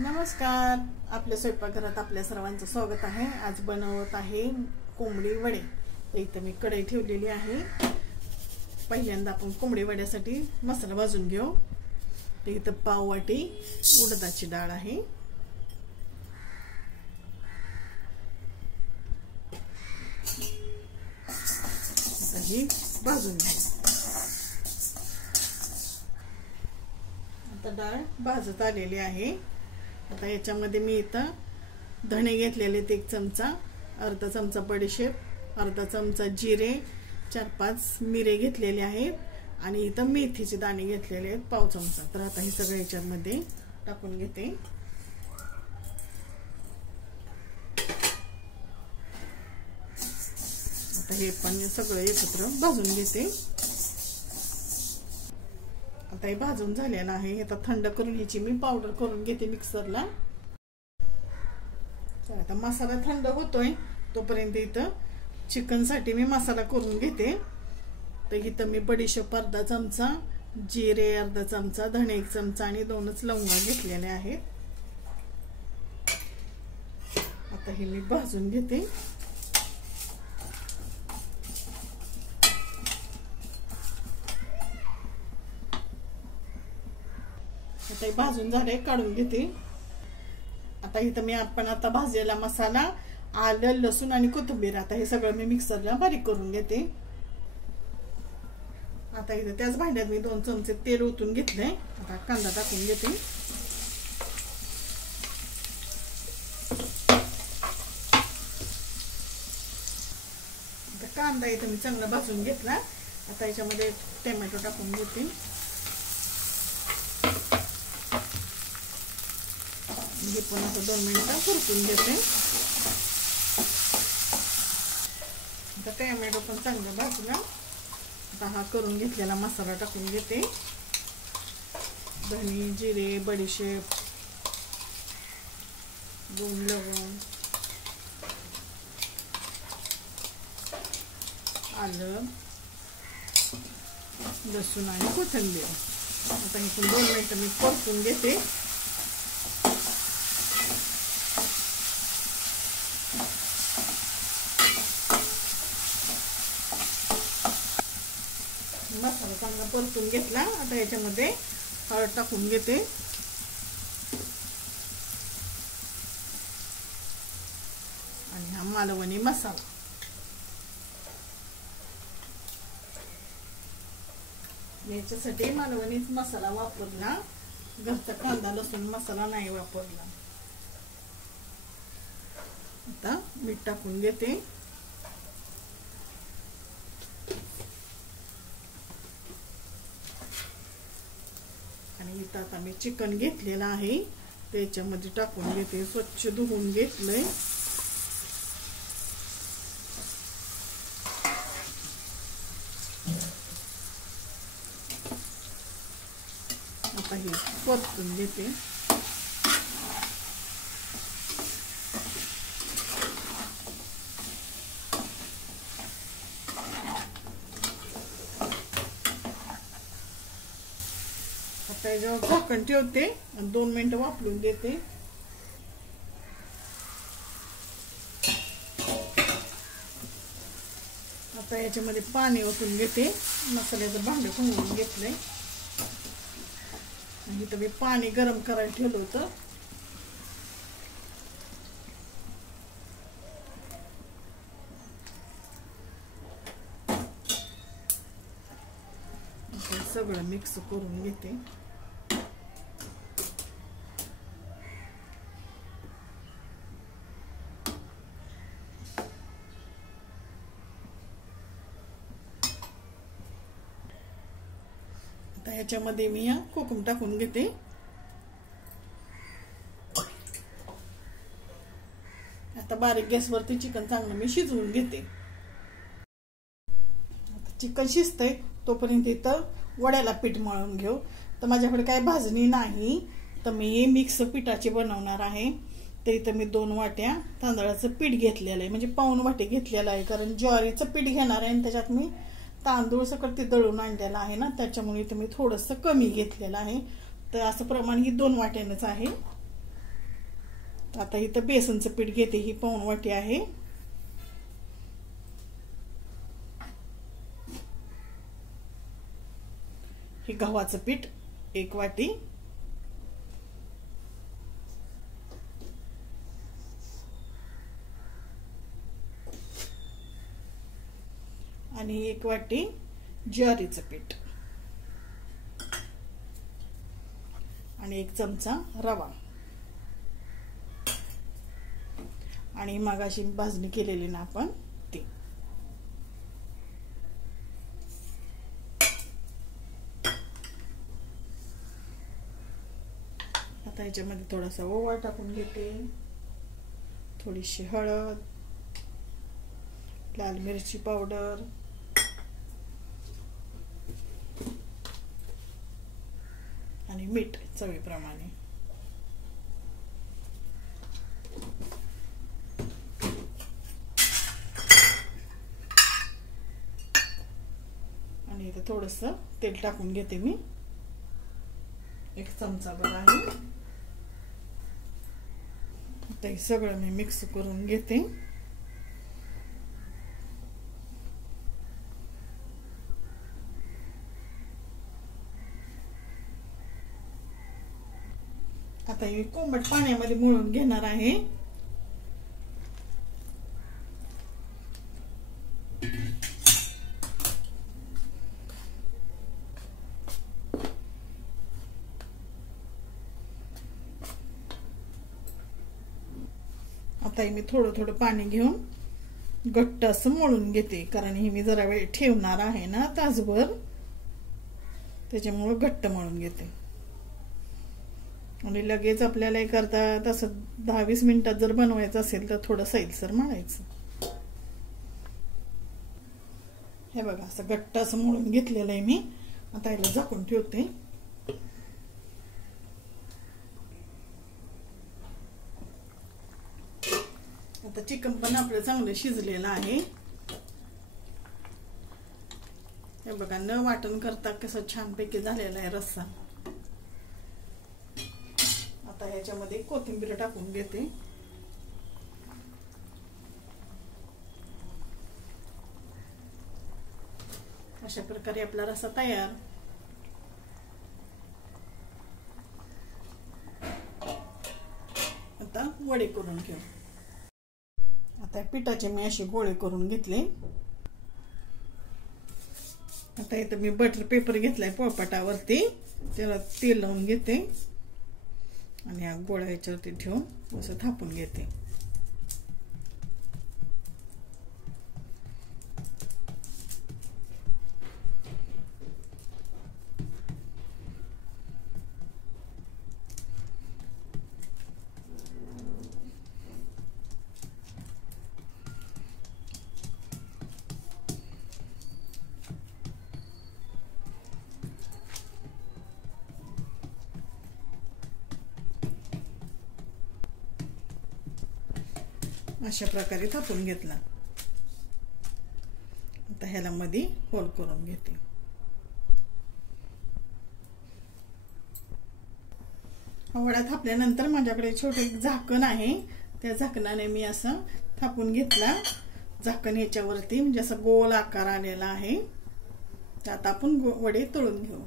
नमस्कार. आपल्या स्वयंपाकघरात आपल्या सर्वांचं स्वागत आहे. आज बनवत आहे कोंबडी वडे. इथे मी कढई ठेवलेली आहे. पहिल्यांदा आपण कोंबडी वड्यासाठी मसाला भाजून घेऊ. इथं पाव वाटी उडदाची डाळ आहे. ही भाजून घेऊ. आता डाळ भाजत आलेली आहे. आता याच्यामध्ये मी इथं धणे घेतलेले 1 चमचा, अर्धा चमचा बडीशेप, अर्धा चमचा जिरे, 4-5 मिरे घेतलेले आहेत आणि इथं मेथीचे दाणे घेतलेले आहेत पाव चमचा. तर आता हे सगळं याच्यामध्ये टाकून घेते. आता हे पण सगळं एकत्र भाजून घेते. आता हे भाजून झालेलं आहे. आता थंड करून याची मी पावडर करून घेते मिक्सरला. तर आता मसाला थंड होतोय तोपर्यंत इथं चिकन साठी मी मसाला करून घेते. तर इथं मी बडीशेप अर्धा चमचा, जिरे अर्धा चमचा, धणे 1 चमचा आणि 2च लवंगा घेतलेले आहेत. आता हे मी भाजून घेते. आता हे भाजून झाले, काढून घेते. आता इथं आपण आता भाजलेला मसाला, आलं, लसूण आणि कोथिंबीर, आता हे सगळं मी मिक्सरला बारीक करून घेते. आता इथं त्याच भांड्यात मी 2 चमचे तेल ओतून घेतलंय. आता कांदा टाकून घेते. आता कांदा इथं मी चांगला भाजून घेतला. आता याच्यामध्ये टोमॅटो टाकून घेते. हे पण असं 2 मिनिटं परतून घेते. आता टोमॅटो पण चांगला भाजला. आता हा करून घेतलेला मसाला टाकून घेते. धणे, जिरे, बडीशेप, 2 लवंग, आलं, लसूण आणि कोथिंबीर. आता हे पण 2 मिनिटं मी परतून घेते. मसाला चांगला परतून घेतला. आता याच्यामध्ये हळद टाकून घेते. आणि हा मालवणी मसाला. याच्यासाठी मालवणीच मसाला वापरला, घरचा कांदा लसूण मसाला नाही वापरला. आता मीठ टाकून घेते. आणि इथं आता मी चिकन घेतलेलं आहे त्याच्यामध्ये टाकून घेते. स्वच्छ धुवून घेतलंय. आता हे परतून घेते. आता याच्यावर झाकण ठेवते आणि 2 मिनिटं वाफलून देते. आता याच्यामध्ये पाणी ओतून घेते. मसाल्याचं भांडं घालून घेतलंय. आणि इथं मी पाणी गरम करायला ठेवलं होतं. सगळं मिक्स करून घेते. आता ह्याच्यामध्ये मी कोकम टाकून घेते. आता बारीक गॅसवरती चिकन चांगलं मी शिजवून घेते. चिकन शिजतंय तोपर्यंत इथं वड्याला पीठ मळून घेऊ. तर माझ्याकडे काय भाजणी नाही, तर मी हे मिक्स पिठाची बनवणार आहे. तर इथं मी 2 वाट्या तांदळाचं पीठ घेतलेलं आहे, म्हणजे पाऊण वाटी घेतलेलं आहे. कारण ज्वारीचं पीठ घेणार आहे आणि त्याच्यात मी तांदूळ सकट ते दळून आणलेला आहे ना, त्याच्यामुळे इथं मी थोडंसं कमी घेतलेलं आहे. तर असं प्रमाण ही 2 वाट्यानंच आहे. आता इथं बेसनचं पीठ घेते, ही पाऊण वाटी आहे. हे गव्हाचं पीठ 1 वाटी. आणि 1 वाटी ज्वारीचं पीठ आणि 1 चमचा रवा आणि मगाशी भाजणी केलेली ना आपण ती. आता याच्यामध्ये थोडासा ओवा टाकून घेते, थोडीशी हळद, लाल मिरची पावडर, आणि मीठ चवीप्रमाणे. आणि इथे थोडंसं तेल टाकून घेते मी, 1 चमचा भर आहे. आता हे सगळं मी मिक्स करून घेते. आता हे कोमट पाण्यामध्ये मळून घेणार आहे. आता मी थोडं थोडं पाणी घेऊन घट्ट असं मळून घेते, कारण हे मी जरा वेळ ठेवणार आहे ना तासभर, त्याच्यामुळे घट्ट मळून घेते. आणि लगेच आपल्याला करता तसं 10-20 मिनिटात जर बनवायचं असेल तर थोडं सैलसर मळायचं. हे बघा असं घट्ट असं मळून घेतलेलं आहे मी. आता याला झाकून ठेवते. आता चिकन पण आपलं चांगलं शिजलेलं आहे. हे बघा न वाटण करता कसं छानपैकी झालेला आहे रस्सा. आता ह्याच्यामध्ये कोथिंबीर टाकून घेते. अशा प्रकारे आपला रस्सा तयार. आता वडे करून घेऊ. आता पिठाचे मी असे गोळे करून घेतले. आता इथं मी बटर पेपर घेतलाय पोळपाटावरती, त्याला तेल लावून घेते आणि हा गोळा ह्याच्यावरती ठेवून असं थापून घेते. अशा प्रकारे थापून घेतला. आता ह्याला मध्ये होल करून घेते. वडा थापल्यानंतर माझ्याकडे छोटे झाकण आहे, त्या झाकणाने मी असं थापून घेतला. झाकण ह्याच्यावरती म्हणजे असं गोल आकार आलेला आहे. त्यात आपण वडे तळून घेऊ.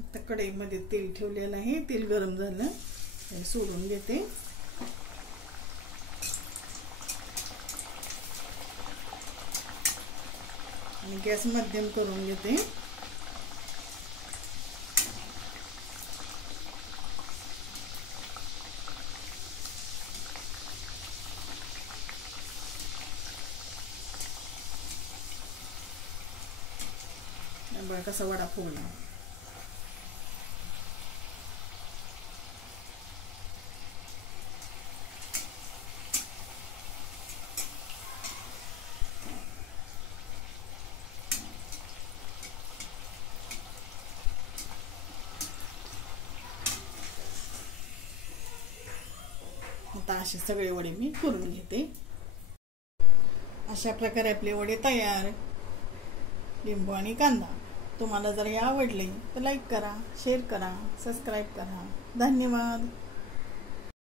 आता कढईमध्ये तेल ठेवलेलं आहे, तेल गरम झालं ते सोडून घेते. आणि गॅस मध्यम करून घेते. बघा कसा वडा फुगला. आता असे सगळे वडे मी करून घेते. अशा प्रकारे आपले वडे तयार. लिंबू आणि कांदा. तुम्हाला जर हे आवडले तर लाईक करा, शेअर करा, सबस्क्राईब करा. धन्यवाद.